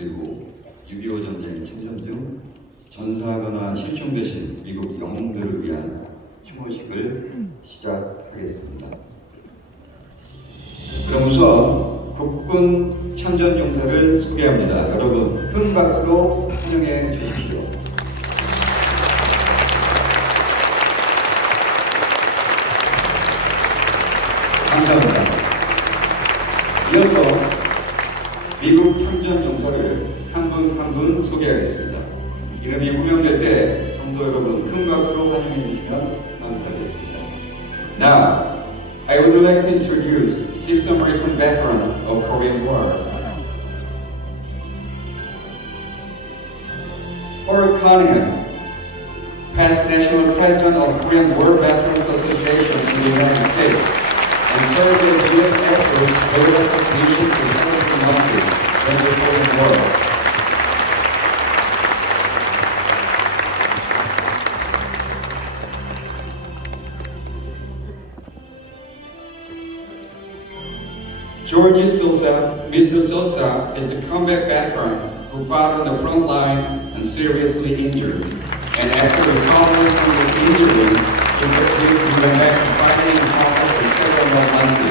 그리고 6.25 전쟁 참전 중 전사하거나 실종되신 미국 영웅들을 위한 추모식을 시작하겠습니다. 그럼 우선 국군 참전용사를 소개합니다. 여러분 큰 박수로 환영해 주십시오. 감사합니다. 이어서 미국 참전용사를 한 분 한 분 소개하겠습니다. 이름이 호명될 때 성도 여러분 큰 박수로 환영해 주시면 감사하겠습니다. Now, I would like to introduce 6 American veterans of Korean War. Paul Cunningham, past national president of Korean War Veterans Association in the United States, and served as U.S. Air Force Veteran Association for 17 months during the Korean War. George Sosa, Mr. Sosa is the combat veteran who fought on the front line and seriously injured. And after recovering from his injury, he went back to fighting in combat for several more months.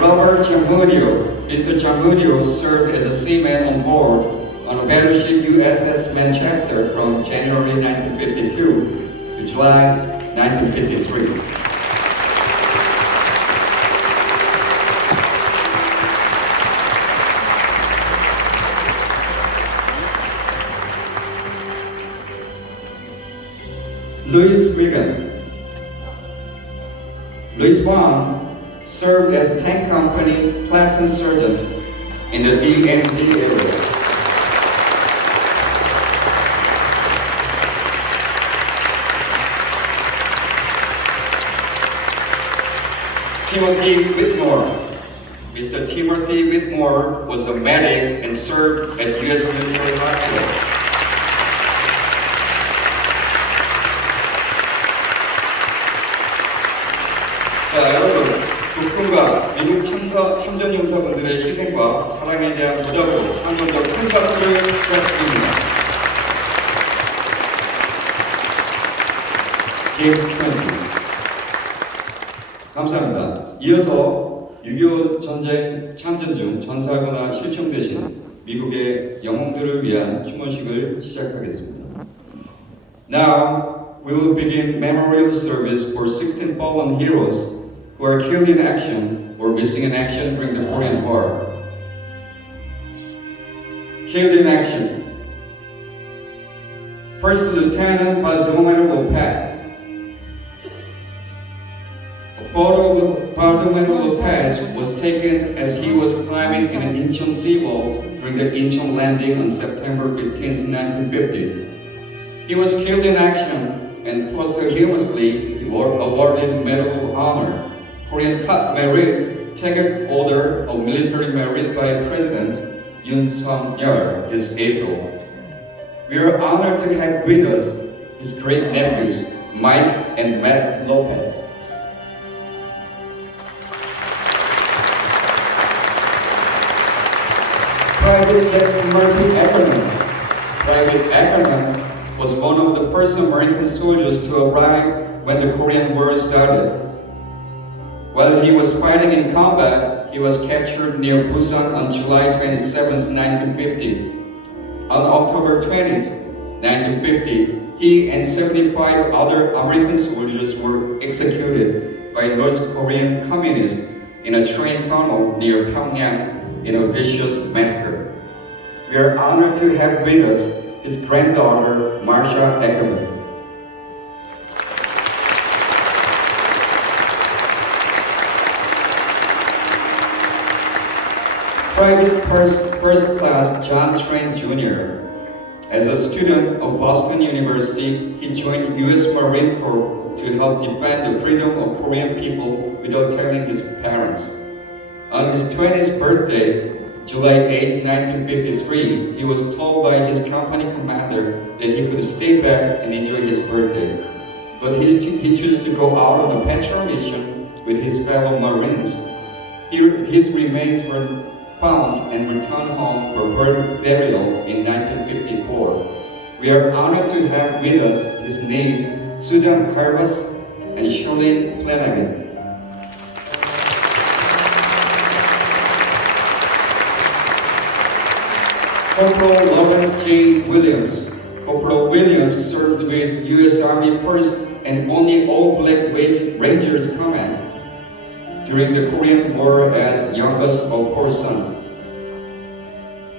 Robert Chamudio, Mr. Chamudio served as a seaman on board on a battleship USS Manchester from January 1952 to July 1953. Louis Reagan. Louis Vaughn served as tank company platoon sergeant in the DMZ area. Timothy Whitmore. Mr. Timothy Whitmore was a medic and served at U.S. military hospital. 자, 여러분, 국군과 미국 참전용사분들의 희생과 사랑에 대한 보답으로 한 번 더 큰 박수를 부탁드립니다. 감사합니다. 이어서 6.25 전쟁 참전 중 전사하거나 실종되신 미국의 영웅들을 위한 추모식을 시작하겠습니다. Now, we will begin memorial service for 16 fallen heroes who are killed in action or missing in action during the Korean War. Killed in action. First Lieutenant Baldomero Lopez. A photo of Baldomero Lopez was taken as he was climbing in an Incheon seawall during the Incheon landing on September 15, 1950. He was killed in action and posthumously awarded Medal of Honor, Korean Top Merit, Taggart Order of Military Merit by President Yoon Suk-yeol this April. We are honored to have with us his great nephews, Mike and Matt Lopez. Private Jack Murphy Ackerman. Private Ackerman was one of the first American soldiers to arrive when the Korean War started. While he was fighting in combat, he was captured near Busan on July 27, 1950. On October 20, 1950, he and 75 other American soldiers were executed by North Korean communists in a train tunnel near Pyongyang in a vicious massacre. We are honored to have with us his granddaughter, Marsha Ackerman. Private First Class John Train Jr. As a student of Boston University, he joined U.S. Marine Corps to help defend the freedom of Korean people without telling his parents. On his 20th birthday, July 8, 1953, he was told by his company commander that he could stay back and enjoy his birthday. But he chose to go out on a patrol mission with his fellow Marines. His remains were found and returned home for burial in 1954. We are honored to have with us his nieces, Susan Carvas and Charlene Flanagan. Corporal Lawrence J. Williams. Corporal Williams served with U.S. Army 1st and only all-black Rangers Command during the Korean War as youngest of 4 sons.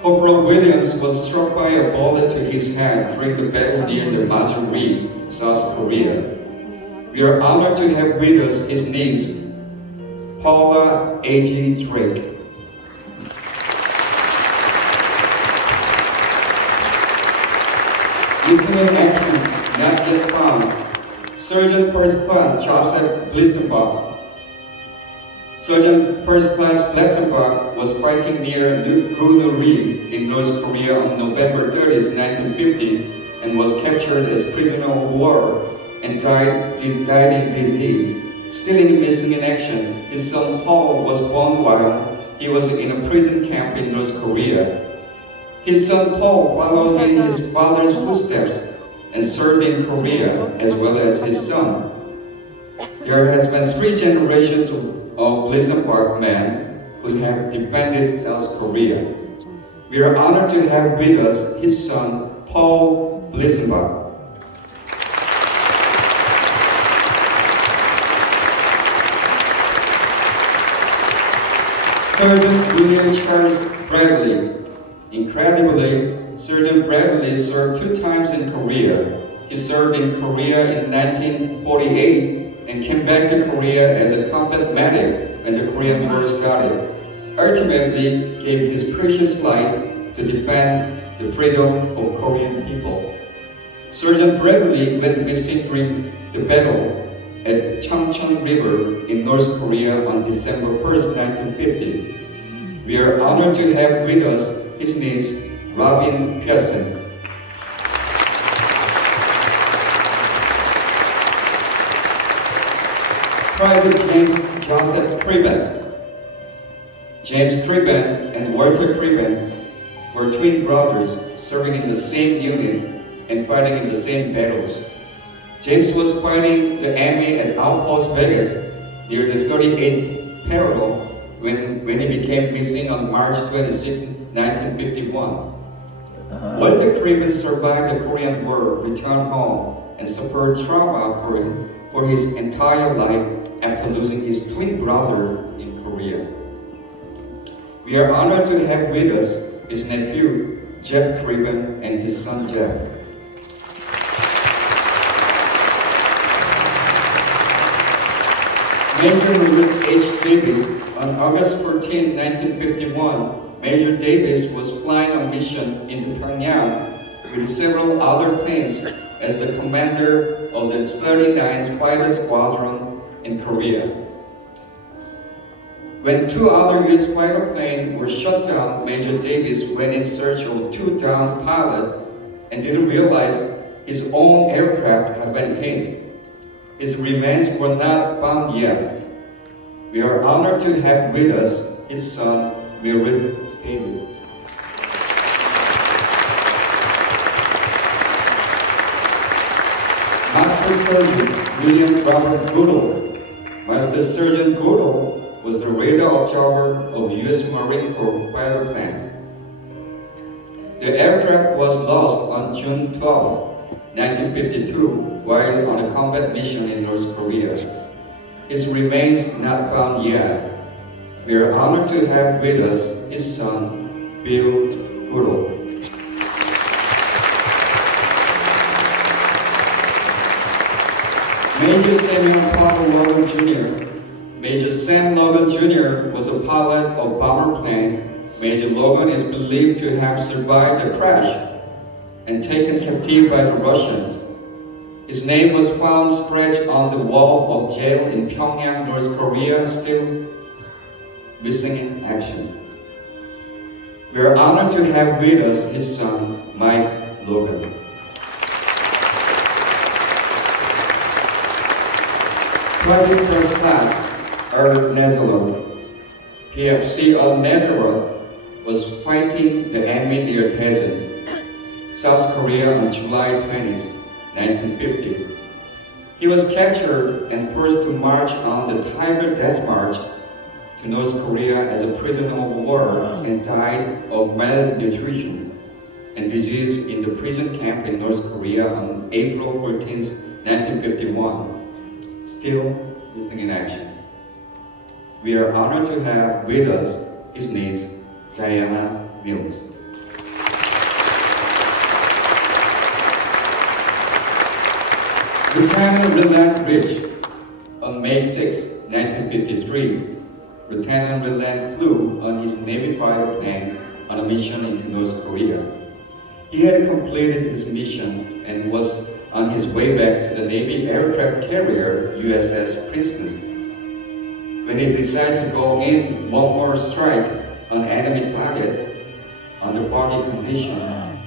Corporal Williams was struck by a bullet to his head during the battle near the Majuri, South Korea. We are honored to have with us his niece, Paula A.G. Drake. Missing in action, not yet found. Sergeant First Class Joseph Blistenbach. Sergeant First Class Blistenbach was fighting near Gunuri in North Korea on November 30, 1950, and was captured as prisoner of war and died in disease. Still missing in action, his son Paul was born while he was in a prison camp in North Korea. His son Paul followed in his father's footsteps and served in Korea as well as his son. There has been 3 generations of Blisenbach men who have defended South Korea. We are honored to have with us his son Paul Blisenbach. Sergeant William Charles Bradley. Incredibly, Sergeant Bradley served 2 times in Korea. He served in Korea in 1948 and came back to Korea as a combat medic when the Korean War started. Ultimately, gave his precious life to defend the freedom of Korean people. Sergeant Bradley went missing during the battle at Changcheon River in North Korea on December 1st, 1950. We are honored to have with us his niece, Robin Pearson. Private James Joseph Criben. James Criben and Walter Criben were twin brothers serving in the same unit and fighting in the same battles. James was fighting the enemy at Outpost Vegas near the 38th parallel when he became missing on March 26, 1951. Walter Criben survived the Korean War, returned home, and suffered trauma for his entire life after losing his twin brother in Korea. We are honored to have with us his nephew, Jeff Criben, and his son, Jeff. Major Louis H. Davis. On August 14, 1951, Major Davis was flying a mission into Pyongyang with several other planes as the commander of the 39th Fighter Squadron in Korea. When 2 other U.S. fighter planes were shot down, Major Davis went in search of 2 downed pilots and didn't realize his own aircraft had been hit. His remains were not found yet. We are honored to have with us his son, Merritt Davis. Master Sergeant William Robert Goodall. Master Sergeant Goodall was the radar observer of U.S. Marine Corps fighter planes. The aircraft was lost on June 12, 1952, while on a combat mission in North Korea. His remains not found yet. We are honored to have with us his son, Bill Goodall. Major Samuel Parker Logan Jr. Major Sam Logan Jr. was a pilot of bomber plane. Major Logan is believed to have survived the crash and taken captive by the Russians. His name was found scratched on the wall of jail in Pyongyang, North Korea, still missing in action. We are honored to have with us his son, Mike Logan. Private First Class, Eric Nezelo. PFC of Nazareth was fighting the enemy near Daejeon, South Korea on July 20, 1950. He was captured and forced to march on the Tiger Death March to North Korea as a prisoner of war and died of malnutrition and disease in the prison camp in North Korea on April 14, 1951, still missing in action. We are honored to have with us his niece, Diana Mills. Lieutenant Leland Rich, on May 6, 1953, Lieutenant Leland flew on his Navy fighter plane on a mission into North Korea. He had completed his mission and was on his way back to the Navy aircraft carrier USS Princeton when he decided to go in one more strike on enemy target under foggy condition.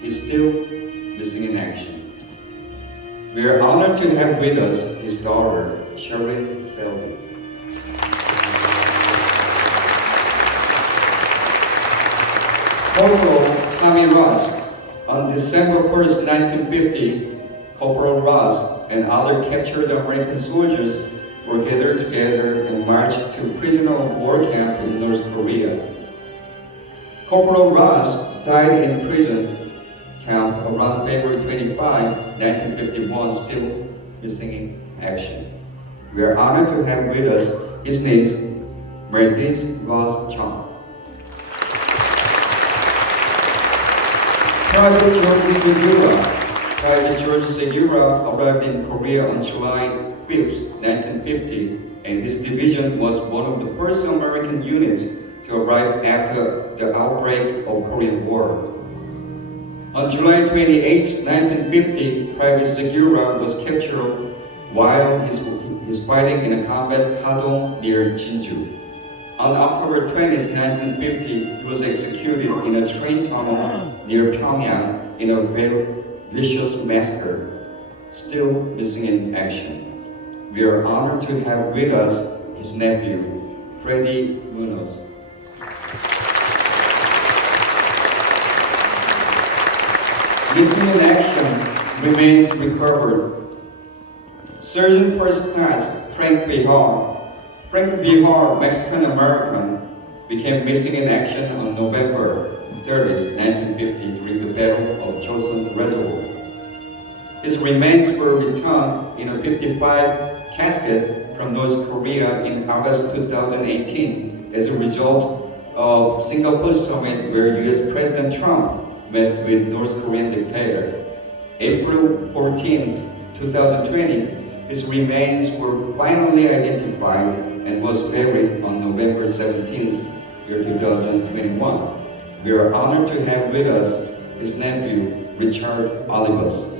He's still missing in action. We are honored to have with us his daughter, Shirley Selby. Corporal Tommy Ross, on December 1st, 1950, Corporal Ross and other captured American soldiers were gathered together and marched to a prisoner of war camp in North Korea. Corporal Ross died in prison camp around February 25, 1951, still missing in action. We are honored to have with us his niece, Meredith Ross Chung. Private George Segura arrived in Korea on July 5th, 1950, and his division was one of the first American units to arrive after the outbreak of Korean War. On July 28, 1950, Private Segura was captured while he's fighting in a combat Hadong near Jinju. On October 20, 1950, he was executed in a train tunnel near Pyongyang in a very vicious massacre, still missing in action. We are honored to have with us his nephew, Freddie Munoz. Missing in action remains recovered. Sergeant First Class Frank Bihar, Mexican-American, became missing in action on November 30, 1950 during the Battle of Chosun Reservoir. His remains were returned in a 55 casket from North Korea in August 2018 as a result of Singapore summit where US President Trump met with North Korean dictator. April 14, 2020, his remains were finally identified and was buried on November 17, 2021. We are honored to have with us his nephew, Richard Olivas.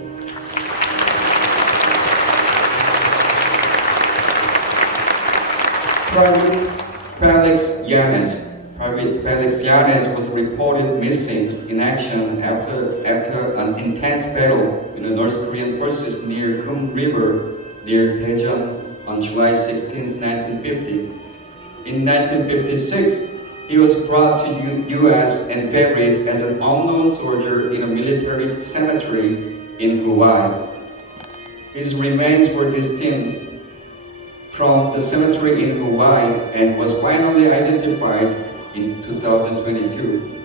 Private Felix Yanes was reported missing in action after an intense battle in the North Korean forces near Kum River near Daejeon on July 16, 1950. In 1956, he was brought to U.S. and buried as an unknown soldier in a military cemetery in Hawaii. His remains were distinct from the cemetery in Hawaii and was finally identified in 2022,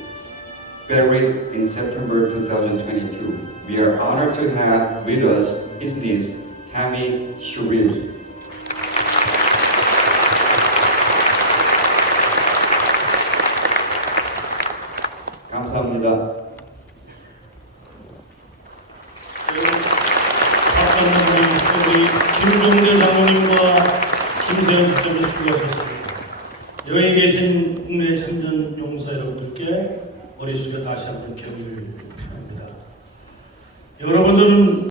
buried in September 2022. We are honored to have with us his niece, Tammy Shuril. 감사합니다. 김종대 장모님과 김세현 집사님 수고하셨습니다. 여기 계신 국내 참전용사 여러분들께 머리 숙여 다시 한번 격려를 합니다. 여러분들은